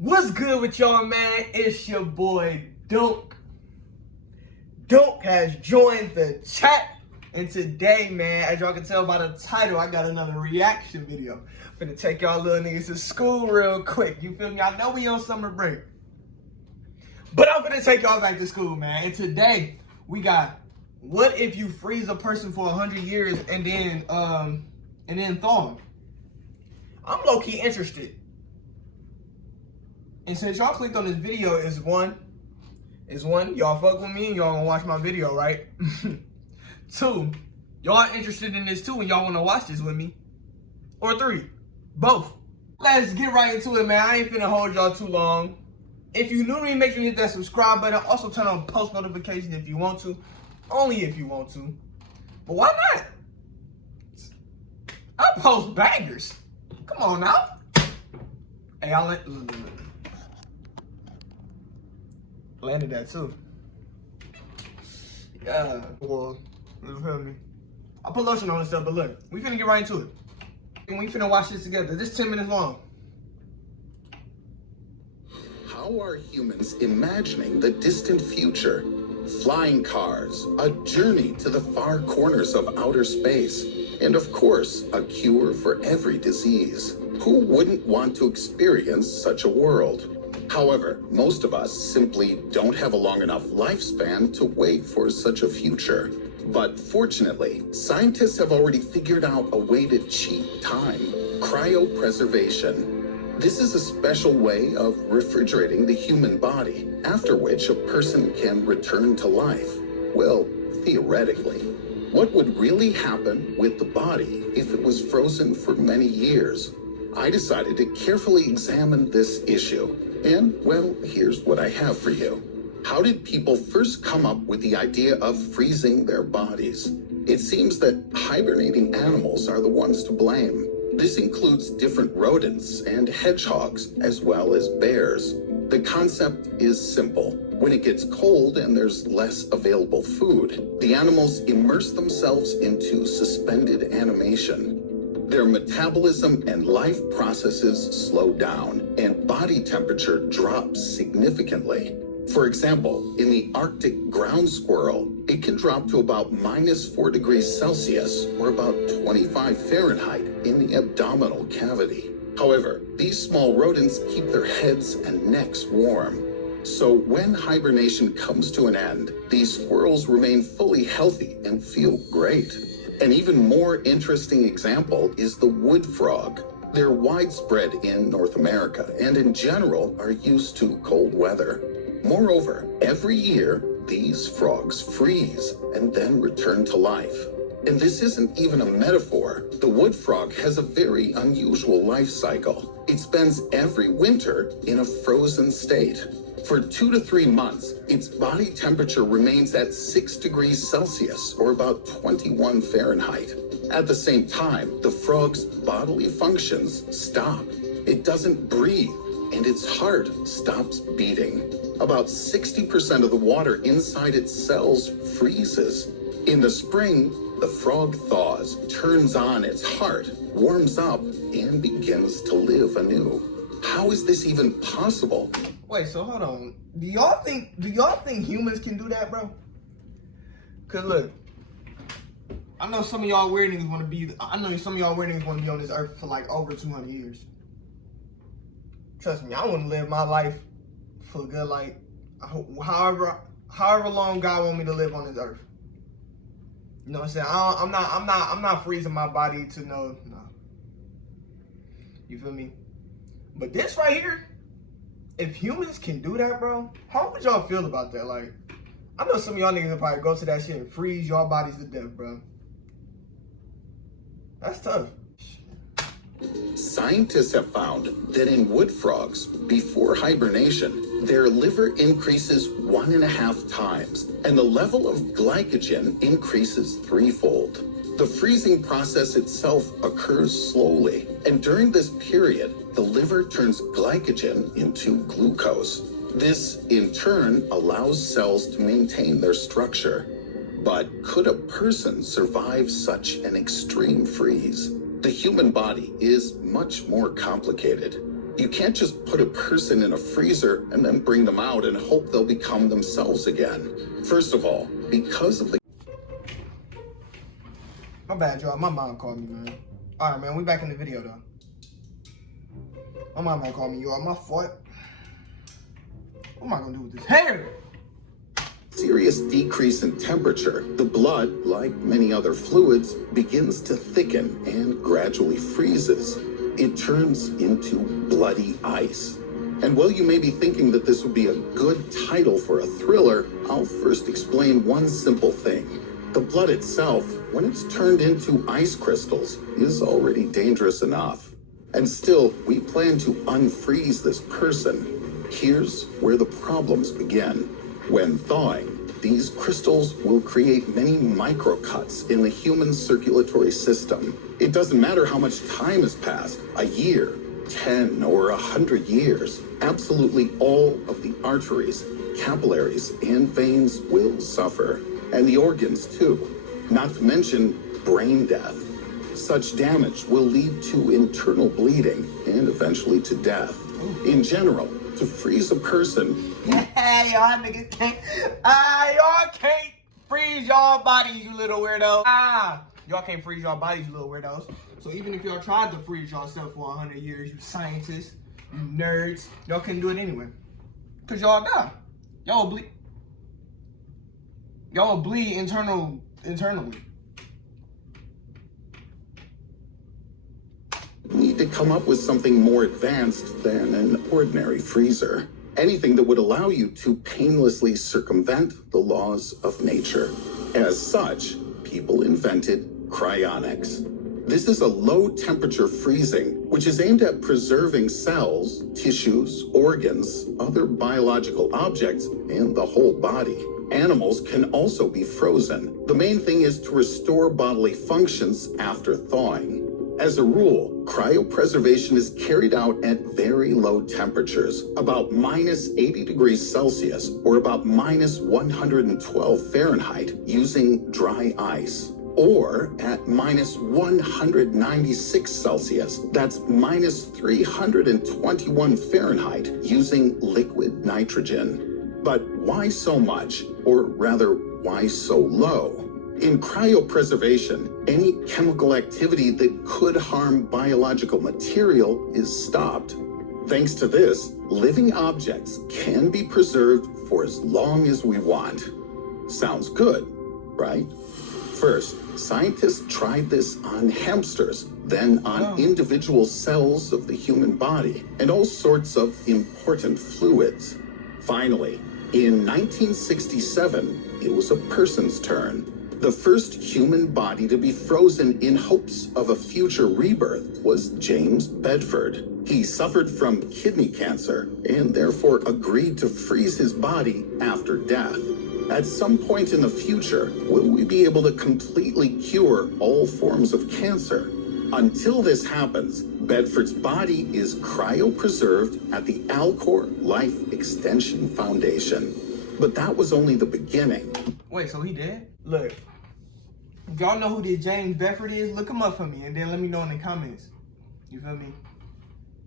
What's good with y'all, man? It's your boy Doonk. Doonk has joined the chat, and today, man, as y'all can tell by the title, I got another reaction video. I'm finna take y'all little niggas to school real quick. You feel me? I know we on summer break, but I'm finna take y'all back to school, man. And today we got, what if you freeze a person for 100 years and then thaw them? I'm low key interested. And since y'all clicked on this video, is one, y'all fuck with me and y'all gonna watch my video, right? 2, y'all interested in this too and y'all wanna watch this with me? Or 3, both. Let's get right into it, man. I ain't finna hold y'all too long. If you new to me, make sure you hit that subscribe button. Also turn on post notifications if you want to. Only if you want to. But why not? I post bangers. Come on now. Hey, I'll let... landed that too. Yeah. Well, you feel me? I put lotion on and stuff, but look, we finna get right into it. And we finna watch this together. This 10 minutes long. How are humans imagining the distant future? Flying cars, a journey to the far corners of outer space, and of course, a cure for every disease. Who wouldn't want to experience such a world? However, most of us simply don't have a long enough lifespan to wait for such a future. But fortunately, scientists have already figured out a way to cheat time: cryopreservation. This is a special way of refrigerating the human body, after which a person can return to life. Well, theoretically. What would really happen with the body if it was frozen for many years? I decided to carefully examine this issue. And, well, here's what I have for you. How did people first come up with the idea of freezing their bodies? It seems that hibernating animals are the ones to blame. This includes different rodents and hedgehogs, as well as bears. The concept is simple. When it gets cold and there's less available food, the animals immerse themselves into suspended animation. Their metabolism and life processes slow down, and body temperature drops significantly. For example, in the Arctic ground squirrel, it can drop to about -4 degrees Celsius, or about 25 Fahrenheit, in the abdominal cavity. However, these small rodents keep their heads and necks warm. So when hibernation comes to an end, these squirrels remain fully healthy and feel great. An even more interesting example is the wood frog. They're widespread in North America and in general are used to cold weather. Moreover, every year, these frogs freeze and then return to life. And this isn't even a metaphor. The wood frog has a very unusual life cycle. It spends every winter in a frozen state. For 2 to 3 months, its body temperature remains at 6 degrees Celsius, or about 21 Fahrenheit. At the same time, the frog's bodily functions stop. It doesn't breathe, and its heart stops beating. About 60% of the water inside its cells freezes. In the spring, the frog thaws, turns on its heart, warms up, and begins to live anew. How is this even possible? Wait, so hold on. Do y'all think humans can do that, bro? Cause look, I know some of y'all weird niggas want to be on this earth for like over 200 years. Trust me, I want to live my life for good, like however long God want me to live on this earth. You know what I'm saying? I'm not freezing my body to no. You feel me? But this right here, if humans can do that, bro, how would y'all feel about that? Like, I know some of y'all niggas will probably go to that shit and freeze y'all bodies to death, bro. That's tough. Scientists have found that in wood frogs, before hibernation, their liver increases 1.5 times, and the level of glycogen increases 3-fold. The freezing process itself occurs slowly, and during this period, the liver turns glycogen into glucose. This, in turn, allows cells to maintain their structure. But could a person survive such an extreme freeze? The human body is much more complicated. You can't just put a person in a freezer and then bring them out and hope they'll become themselves again. First of all, because of the... My bad, y'all. My mom called me, man. All right, man. We back in the video, though. My mom might call me, y'all. My fault. What am I going to do with this hair? serious decrease in temperature, the blood, like many other fluids, begins to thicken and gradually freezes. It turns into bloody ice. And while you may be thinking that this would be a good title for a thriller, I'll first explain one simple thing. The blood itself, when it's turned into ice crystals, is already dangerous enough. And still, we plan to unfreeze this person. Here's where the problems begin. When thawing, these crystals will create many microcuts in the human circulatory system. It doesn't matter how much time has passed, a year, 10 or 100 years, absolutely all of the arteries, capillaries, and veins will suffer. And the organs too, not to mention brain death. Such damage will lead to internal bleeding and eventually to death. In general, to freeze a person... Hey, y'all niggas can't... y'all can't freeze y'all bodies, you little weirdos. Y'all can't freeze y'all bodies, you little weirdos. So even if y'all tried to freeze yourself for 100 years, you scientists, you nerds, y'all couldn't do it anyway. Because y'all die. Y'all will bleed. Y'all will bleed internally. Need to come up with something more advanced than an ordinary freezer. Anything that would allow you to painlessly circumvent the laws of nature. As such, people invented cryonics. This is a low-temperature freezing, which is aimed at preserving cells, tissues, organs, other biological objects, and the whole body. Animals can also be frozen. The main thing is to restore bodily functions after thawing. As a rule, cryopreservation is carried out at very low temperatures, about -80 degrees Celsius or about -112 Fahrenheit, using dry ice. Or at -196 Celsius, that's -321 Fahrenheit, using liquid nitrogen. But why so much, or rather, why so low? In cryopreservation, any chemical activity that could harm biological material is stopped. Thanks to this, living objects can be preserved for as long as we want. Sounds good, right? First, scientists tried this on hamsters, then on individual cells of the human body, and all sorts of important fluids. Finally, in 1967, it was a person's turn. The first human body to be frozen in hopes of a future rebirth was James Bedford. He suffered from kidney cancer and therefore agreed to freeze his body after death. At some point in the future, will we be able to completely cure all forms of cancer? Until this happens, Bedford's body is cryopreserved at the Alcor Life Extension Foundation. But that was only the beginning. Wait, so he dead? Look, if y'all know who this James Bedford is, look him up for me and then let me know in the comments. You feel me?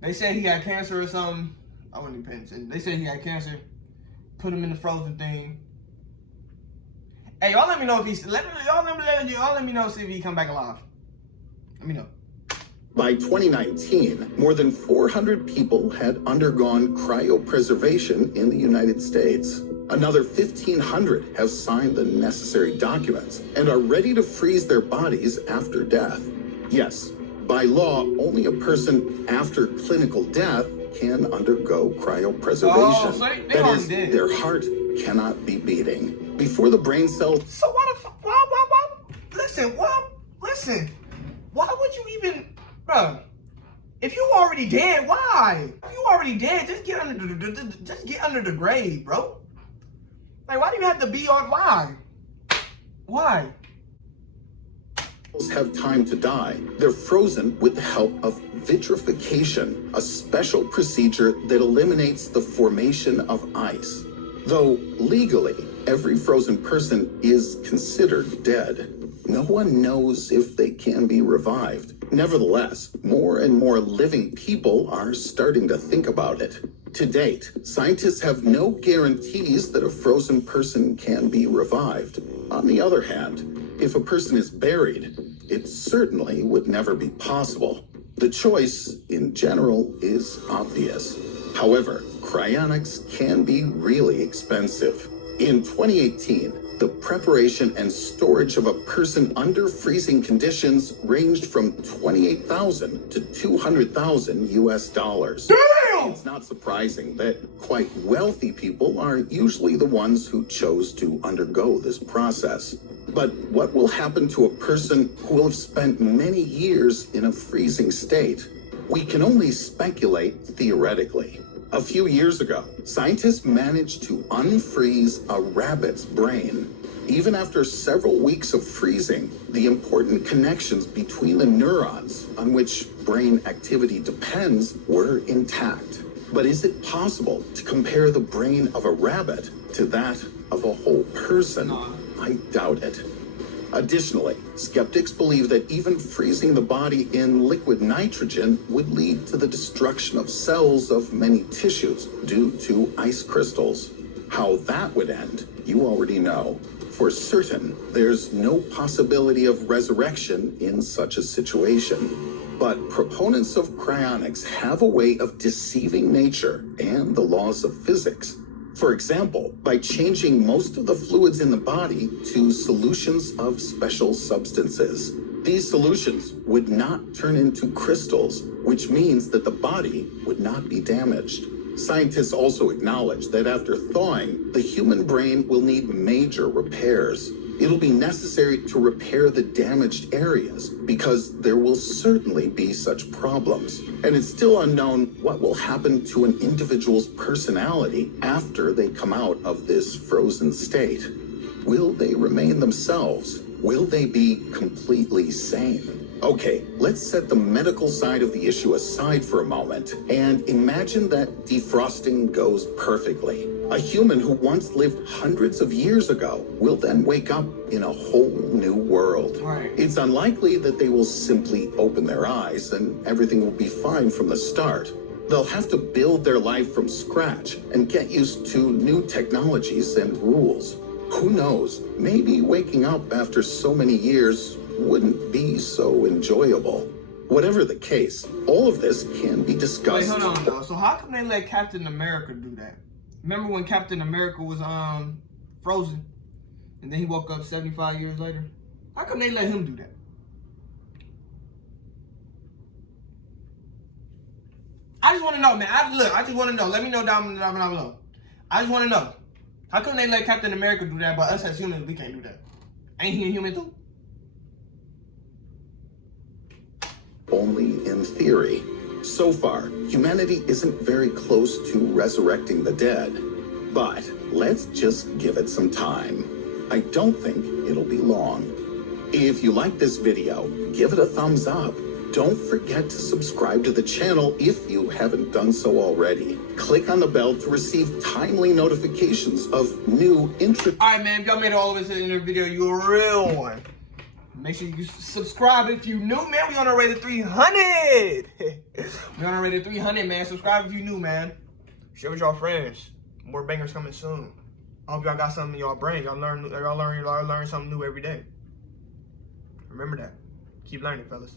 They said he had cancer or something. I wasn't even paying attention. They said he had cancer. Put him in the frozen thing. Hey, y'all let me know if he's let me know see if he come back alive. Let me know. By 2019, more than 400 people had undergone cryopreservation in the United States. Another 1,500 have signed the necessary documents and are ready to freeze their bodies after death. Yes, by law, only a person after clinical death can undergo cryopreservation. That is, their heart cannot be beating. Before the brain cells... So why the fuck, listen, why would you even, bro, if you already dead, why? If you already dead, just get under the grave, bro. Like, why do you have to be on, why? Why? Have time to die. They're frozen with the help of vitrification, a special procedure that eliminates the formation of ice. Though legally, every frozen person is considered dead. No one knows if they can be revived. Nevertheless, more and more living people are starting to think about it. To date, scientists have no guarantees that a frozen person can be revived. On the other hand, if a person is buried, it certainly would never be possible. The choice, in general, is obvious. However, cryonics can be really expensive. In 2018, the preparation and storage of a person under freezing conditions ranged from $28,000 to $200,000 US. Damn! It's not surprising that quite wealthy people are usually the ones who chose to undergo this process. But what will happen to a person who will have spent many years in a freezing state? We can only speculate theoretically. A few years ago, scientists managed to unfreeze a rabbit's brain. Even after several weeks of freezing, the important connections between the neurons on which brain activity depends were intact. But is it possible to compare the brain of a rabbit to that of a whole person? I doubt it. Additionally, skeptics believe that even freezing the body in liquid nitrogen would lead to the destruction of cells of many tissues due to ice crystals. How that would end, you already know. For certain, there's no possibility of resurrection in such a situation. But proponents of cryonics have a way of deceiving nature and the laws of physics. For example, by changing most of the fluids in the body to solutions of special substances. These solutions would not turn into crystals, which means that the body would not be damaged. Scientists also acknowledge that after thawing, the human brain will need major repairs. It'll be necessary to repair the damaged areas because there will certainly be such problems. And it's still unknown what will happen to an individual's personality after they come out of this frozen state. Will they remain themselves? Will they be completely sane? Okay, let's set the medical side of the issue aside for a moment and imagine that defrosting goes perfectly. A human who once lived hundreds of years ago will then wake up in a whole new world. Right. It's unlikely that they will simply open their eyes and everything will be fine from the start. They'll have to build their life from scratch and get used to new technologies and rules. Who knows, maybe waking up after so many years wouldn't be so enjoyable. Whatever the case, all of this can be discussed. Wait, hold on though. So how come they let Captain America do that? Remember when Captain America was frozen, and then he woke up 75 years later? How come they let him do that? I just want to know, man. I just want to know. Let me know down below. I just want to know. How come they let Captain America do that, but us as humans, we can't do that? Ain't he a human too? Only in theory. So far, humanity isn't very close to resurrecting the dead. But let's just give it some time. I don't think it'll be long. If you like this video, give it a thumbs up. Don't forget to subscribe to the channel if you haven't done so already. Click on the bell to receive timely notifications of new Alright, man, if y'all made it all the way to the end of the video, you a real one. Make sure you subscribe if you new, man. We on our way to 300. We on our way to 300, man. Subscribe if you new, man. Share with y'all friends. More bangers coming soon. I hope y'all got something in y'all brains. Y'all learn something new every day. Remember that. Keep learning, fellas.